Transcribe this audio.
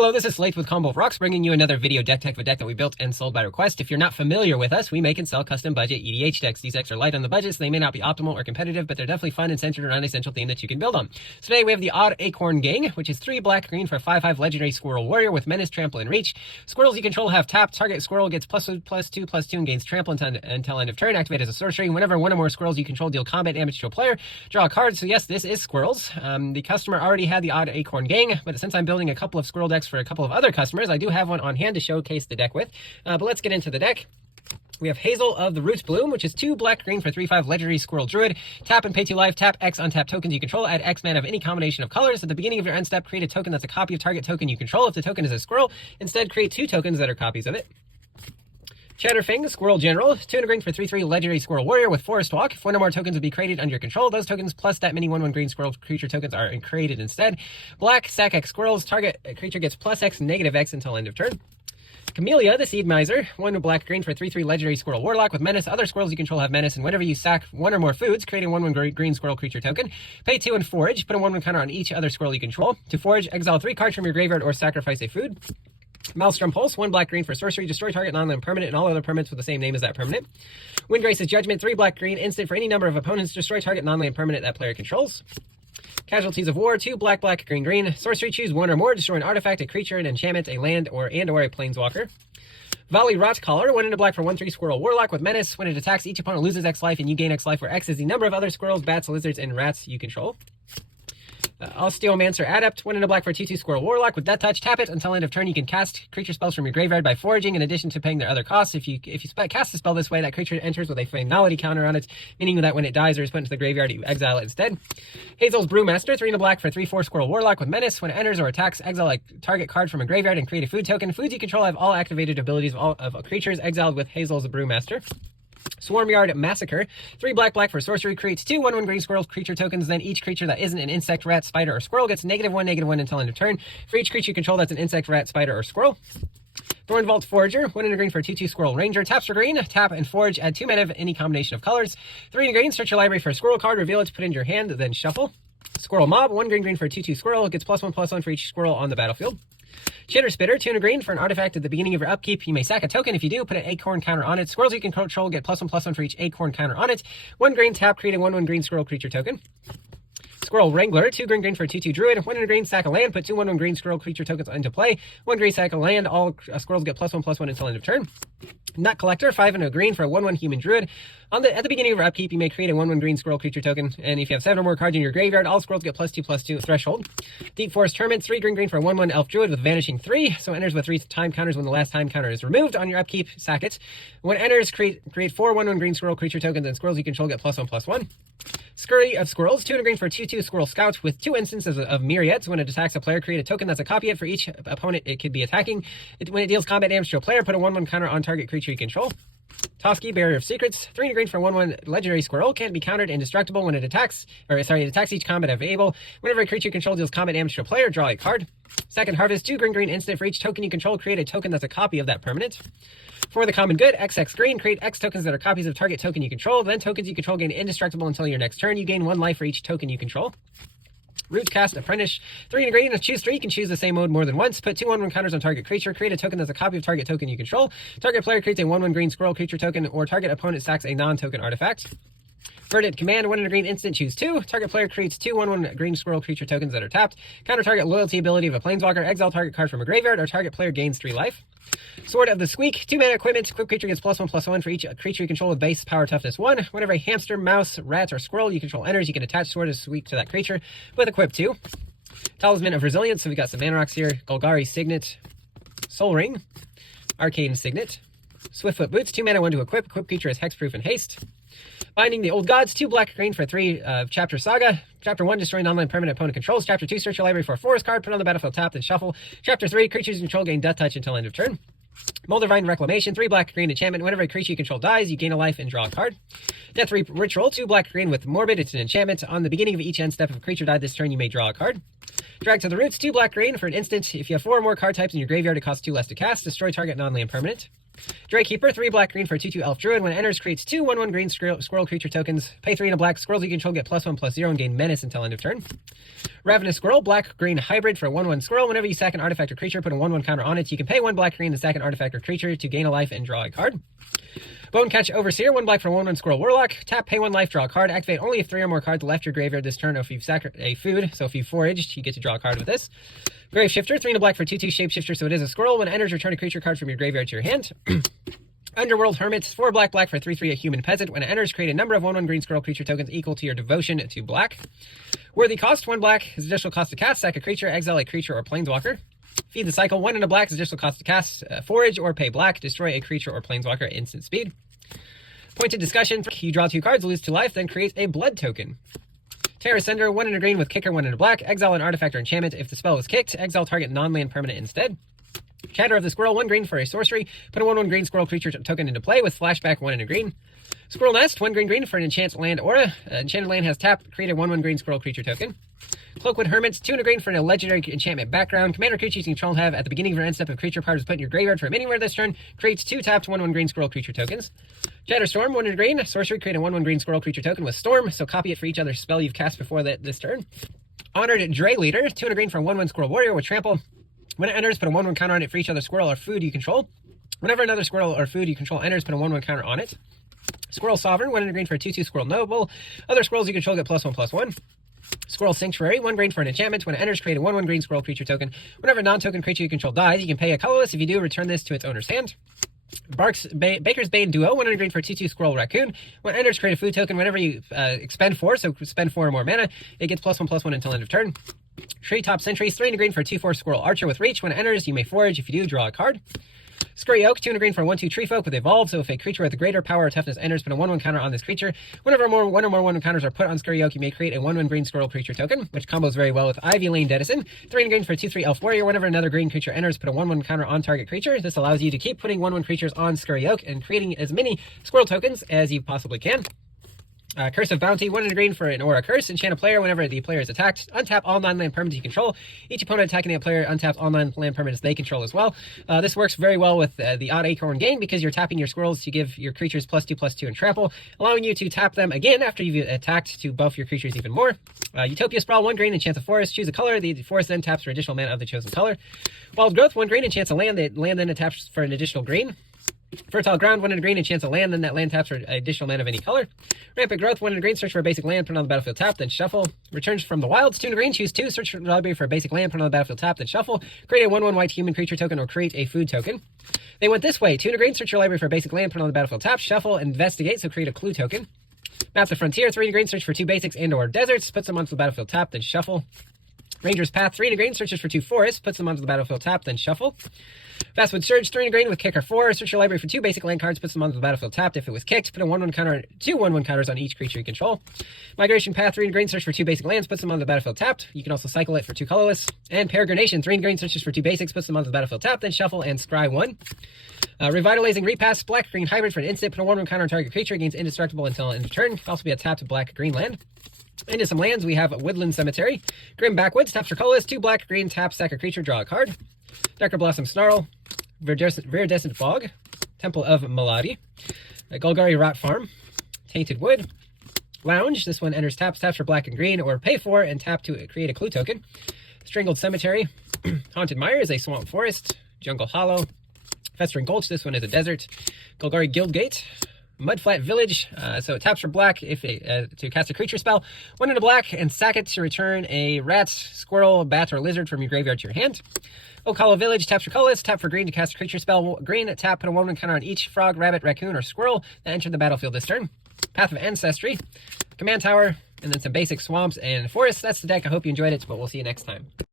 Hello, this is Slate with Combo of Rocks, bringing you another video deck tech of a deck that we built and sold by request. If you're not familiar with us, we make and sell custom budget EDH decks. These decks are light on the budget, so they may not be optimal or competitive, but they're definitely fun and centered around an essential theme that you can build on. So today we have the odd Acorn gang, which is 3 black-green for a 5/5 legendary Squirrel Warrior with Menace, Trample, and Reach. Squirrels you control have tap. Target Squirrel gets +2/+2/+2 and gains Trample until end of turn. Activate as a sorcery. Whenever one or more Squirrels you control deal combat damage to a player, draw a card. So yes, this is Squirrels. The customer already had the odd Acorn gang, but since I'm building a couple of Squirrel decks for a couple of other customers, I do have one on hand to showcase the deck with. But let's get into the deck. We have Hazel of the Root Bloom, which is 2 black-green for 3/5 legendary Squirrel Druid. Tap and pay 2 life. Tap X untap tokens you control. Add X mana of any combination of colors. At the beginning of your end step, create a token that's a copy of target token you control. If the token is a squirrel, instead create 2 tokens that are copies of it. Chatterfing, Squirrel General, 2 and a green for 3/3 legendary Squirrel Warrior with Forest Walk. If one or more tokens would be created under your control, those tokens plus that many 1/1 green Squirrel creature tokens are created instead. Black, sack X Squirrels, target creature gets +X, -X until end of turn. Camellia, the Seed Miser, 1 black-green for 3/3 legendary Squirrel Warlock with Menace. Other Squirrels you control have Menace, and whenever you sack 1 or more foods, create a 1/1 green Squirrel creature token. Pay 2 and Forage, put a 1/1 counter on each other Squirrel you control. To Forage, exile 3 cards from your graveyard or sacrifice a food. Maelstrom Pulse, 1 black-green for sorcery, destroy target non-land permanent and all other permanents with the same name as that permanent. Windgrace's Judgment, 3 black-green, instant for any number of opponents, destroy target non-land permanent that player controls. Casualties of War, 2 black-green, sorcery, choose 1 or more, destroy an artifact, a creature, an enchantment, a land, or a planeswalker. Valley Rot Collar, 1 and a black for 1/3 Squirrel Warlock with Menace. When it attacks, each opponent loses X life and you gain X life, where X is the number of other squirrels, bats, lizards, and rats you control. Osteomancer Adept, 1 and a black for 2/2 Squirrel Warlock with Death Touch. Tap it until end of turn. You can cast creature spells from your graveyard by foraging in addition to paying their other costs. If you cast a spell this way, that creature enters with a finality counter on it, meaning that when it dies or is put into the graveyard, you exile it instead. Hazel's Brewmaster, 3 and a black for 3/4 Squirrel Warlock with Menace. When it enters or attacks, exile a target card from a graveyard and create a food token. Foods you control have all activated abilities of creatures exiled with Hazel's Brewmaster. Swarmyard Massacre, 3 black for sorcery, creates 2 1/1 green squirrel creature tokens. Then each creature that isn't an insect, rat, spider, or squirrel gets -1/-1 until end of turn. For each creature you control that's an insect, rat, spider, or squirrel. Thornvault Forager, 1 and a green for 2/2 Squirrel Ranger. Taps for green, tap and forage, add 2 mana of any combination of colors. 3 and a green, search your library for a squirrel card, reveal it to put in your hand, then shuffle. Squirrel Mob, 1 green for 2/2 squirrel, gets +1/+1 for each squirrel on the battlefield. Chitter Spitter, 2 and a green for an artifact at the beginning of your upkeep. You may sack a token. If you do, put an Acorn counter on it. Squirrels you can control get +1/+1 for each Acorn counter on it. 1 green, tap, create a 1/1 green squirrel creature token. Squirrel Wrangler, 2 green for 2/2 Druid. 1 and a green, sack a land, put 2 1/1 green squirrel creature tokens into play. 1 green, sack a land. All squirrels get +1/+1 until end of turn. Nut Collector, 5 and a green for a 1/1 human druid. At the beginning of your upkeep, you may create a 1/1 green squirrel creature token, and if you have 7 or more cards in your graveyard, all squirrels get +2/+2 threshold. Deep Forest Hermit, 3 green for a 1/1 elf druid with vanishing 3, so enters with 3 time counters. When the last time counter is removed on your upkeep, sack it. When it enters, create 4 1/1 green squirrel creature tokens, and squirrels you control get +1/+1. Scurry of Squirrels, 2 and a green for 2/2 Squirrel Scout with 2 instances of Myriads. When it attacks a player, create a token that's a copy of it for each opponent it could be attacking. When it deals combat damage to a player, put a 1/1 counter on target creature you control. Toski, Barrier of Secrets, 3 and a green for 1/1 legendary squirrel, can't be countered, indestructible when it attacks, it attacks each combat of able. Whenever a creature you control deals combat damage to a player, draw a card. Second Harvest, 2 green instant for each token you control, create a token that's a copy of that permanent. For the common good, XX green, create X tokens that are copies of target token you control. Then tokens you control gain indestructible until your next turn. You gain 1 life for each token you control. Rootcast Apprentice, 3 and a green, choose 3, you can choose the same mode more than once. Put 2 1/1 counters on target creature, create a token that's a copy of target token you control. Target player creates a 1/1 green squirrel creature token, or target opponent sacks a non-token artifact. Verdant Command, 1 and a green instant, choose 2. Target player creates 2 1/1 green squirrel creature tokens that are tapped. Counter target loyalty ability of a planeswalker, exile target card from a graveyard, or target player gains 3 life. Sword of the Squeak, 2 mana equipment, equipped creature gets +1/+1 for each creature you control with base power toughness 1. Whenever a hamster, mouse, rat, or squirrel you control enters, you can attach Sword of the Squeak to that creature with equip 2. Talisman of Resilience, so we got some mana rocks here. Golgari Signet, Soul Ring, Arcane Signet. Swiftfoot Boots, 2 mana, 1 to equip. Equip creature is hexproof and haste. Binding the Old Gods, 2 black-green for 3 Chapter Saga. Chapter 1, destroy non-land permanent opponent controls. Chapter 2, search your library for a forest card, put on the battlefield, tap, then shuffle. Chapter 3, creatures you control gain Death Touch until end of turn. Moldavine Reclamation, 3 black-green enchantment. Whenever a creature you control dies, you gain a life and draw a card. Death Reap Ritual, 2 black-green with Morbid. It's an enchantment. On the beginning of each end step, if a creature died this turn, you may draw a card. Drag to the Roots, 2 black-green for an instant. If you have 4 or more card types in your graveyard, it costs 2 less to cast. Destroy target non-land permanent. Dray Keeper, 3 black green for a 2/2 elf druid. When it enters, creates 2 1/1 green squirrel creature tokens. Pay 3 and a black. Squirrels you control get +1/+0 and gain menace until end of turn. Ravenous Squirrel, black green hybrid for a 1/1 squirrel. Whenever you sack an artifact or creature, put a 1/1 counter on it. You can pay 1 black green and sack an artifact or creature to gain a life and draw a card. Bonecatch Overseer, 1 black for a 1/1 squirrel warlock. Tap, pay 1 life, draw a card. Activate only if 3 or more cards left your graveyard this turn, or if you've sacked a food. So if you've foraged, you get to draw a card with this. Grave Shifter, 3 and a black for 2/2 shapeshifter, so it is a squirrel. When it enters, return a creature card from your graveyard to your hand. Underworld Hermit, 4 black for 3/3 a human peasant. When it enters, create a number of 1/1 green squirrel creature tokens equal to your devotion to black. Worthy Cost, 1 black is additional cost to cast. Sack a creature, exile a creature or planeswalker. Feed the Cycle, 1 and a black is additional cost to cast. Forage or pay black. Destroy a creature or planeswalker at instant speed. Pointed Discussion, you draw 2 cards, lose 2 life, then create a blood token. Terra Sender, 1 and a green with kicker, 1 and a black. Exile an artifact or enchantment. If the spell is kicked, exile target non-land permanent instead. Chatter of the Squirrel, 1 green for a sorcery. Put a 1/1 green squirrel creature token into play with flashback, 1 and a green. Squirrel Nest, 1 green for an enchanted land aura. Enchanted land has tap, create a 1/1 green squirrel creature token. Cloakwood Hermits, 2 and a green for a legendary enchantment background. Commander creatures you control have at the beginning of your end step of creature card is put in your graveyard from anywhere this turn. Creates 2 tapped 1/1 green squirrel creature tokens. Shatterstorm, 1 and a green. Sorcery, create a 1/1 green squirrel creature token with Storm, so copy it for each other spell you've cast before this turn. Honored Dray Leader, 2 and a green for a 1/1 squirrel warrior with trample. When it enters, put a 1/1 counter on it for each other squirrel or food you control. Whenever another squirrel or food you control enters, put a 1/1 counter on it. Squirrel Sovereign, 1 and a green for a 2/2 squirrel noble. Other squirrels you control get +1/+1. Squirrel Sanctuary, 1 green for an enchantment. When it enters, create a 1/1 green squirrel creature token. Whenever a non-token creature you control dies, you can pay a colorless. If you do, return this to its owner's hand. Baker's Bane Duo, 1 and a green for a 2/2 squirrel raccoon. When it enters, create a food token. Whenever you expend 4, so spend 4 or more mana, it gets +1/+1 until end of turn. Treetop Sentries, 3 and a green for a 2/4 squirrel archer with reach. When it enters, you may forage. If you do, draw a card. Scurry Oak, 2 and a green for a 1/2 tree folk with evolve. So if a creature with a greater power or toughness enters, put a 1/1 counter on this creature. Whenever 1 or more 1/1 counters are put on Scurry Oak, you may create a 1/1 green squirrel creature token, which combos very well with Ivy Lane Dedison. 3 and a green for a 2/3 elf warrior. Whenever another green creature enters, put a 1/1 counter on target creature. This allows you to keep putting 1/1 creatures on Scurry Oak and creating as many squirrel tokens as you possibly can. Curse of Bounty, 1 and a green for an aura curse. Enchant a player whenever the player is attacked. Untap all non-land permanents you control. Each opponent attacking that player untaps all non-land permanents they control as well. This works very well with the odd Acorn game because you're tapping your squirrels to give your creatures +2/+2 and trample, allowing you to tap them again after you've attacked to buff your creatures even more. Utopia Sprawl, 1 green, enchants a forest. Choose a color. The forest then taps for additional mana of the chosen color. Wild Growth, 1 green, enchants a land. The land then taps for an additional green. Fertile Ground, 1 and a green, enchants a land, then that land taps for additional mana of any color. Rampant Growth, 1 and a green, search for a basic land, put it on the battlefield tap, then shuffle. Returns from the Wilds, 2 and a green, choose 2, search for the library for a basic land, put it on the battlefield tap, then shuffle. Create a 1/1 white human creature token or create a food token. They went this way, 2 and a green, search your library for a basic land, put it on the battlefield tap, shuffle, investigate, so create a clue token. Map the Frontier, 3 and a green, search for 2 basics and or deserts, puts them onto the battlefield tap, then shuffle. Ranger's Path, 3 and a green, searches for 2 forests, puts them onto the battlefield tap, then shuffle. Fastwood Surge, 3 and a green with kicker 4, search your library for 2 basic land cards, puts them onto the battlefield tapped. If it was kicked, put a 1/1 counter, 2 1/1 counters on each creature you control. Migration Path, 3 and green, search for 2 basic lands, puts them onto the battlefield tapped. You can also cycle it for 2 colorless. And Peregrination, 3 and green, searches for 2 basics, puts them onto the battlefield tapped, then shuffle and scry 1. Revitalizing Repass, black green hybrid for an instant, put a 1/1 counter on target creature, gains indestructible until end of turn. Can also be a tapped black green land. Into some lands, we have Woodland Cemetery. Grim Backwoods, taps for colorless, 2 black, green, tap, sack a creature, draw a card. Darker Blossom Snarl, Viridescent Bog, Temple of Maladi. Golgari Rot Farm, Tainted Wood. Lounge, this one enters taps for black and green, or pay 4 and tap to create a clue token. Strangled Cemetery. Haunted Mire is a swamp forest. Jungle Hollow. Festering Gulch, this one is a desert. Golgari Guildgate. Mudflat Village, so it taps for black if to cast a creature spell. 1 and a black, and sack it to return a rat, squirrel, bat, or lizard from your graveyard to your hand. Oak Hollow Village, taps for colorless, tap for green to cast a creature spell. Green, tap, put a 1/1 counter on each frog, rabbit, raccoon, or squirrel that entered the battlefield this turn. Path of Ancestry, Command Tower, and then some basic swamps and forests. That's the deck. I hope you enjoyed it, but we'll see you next time.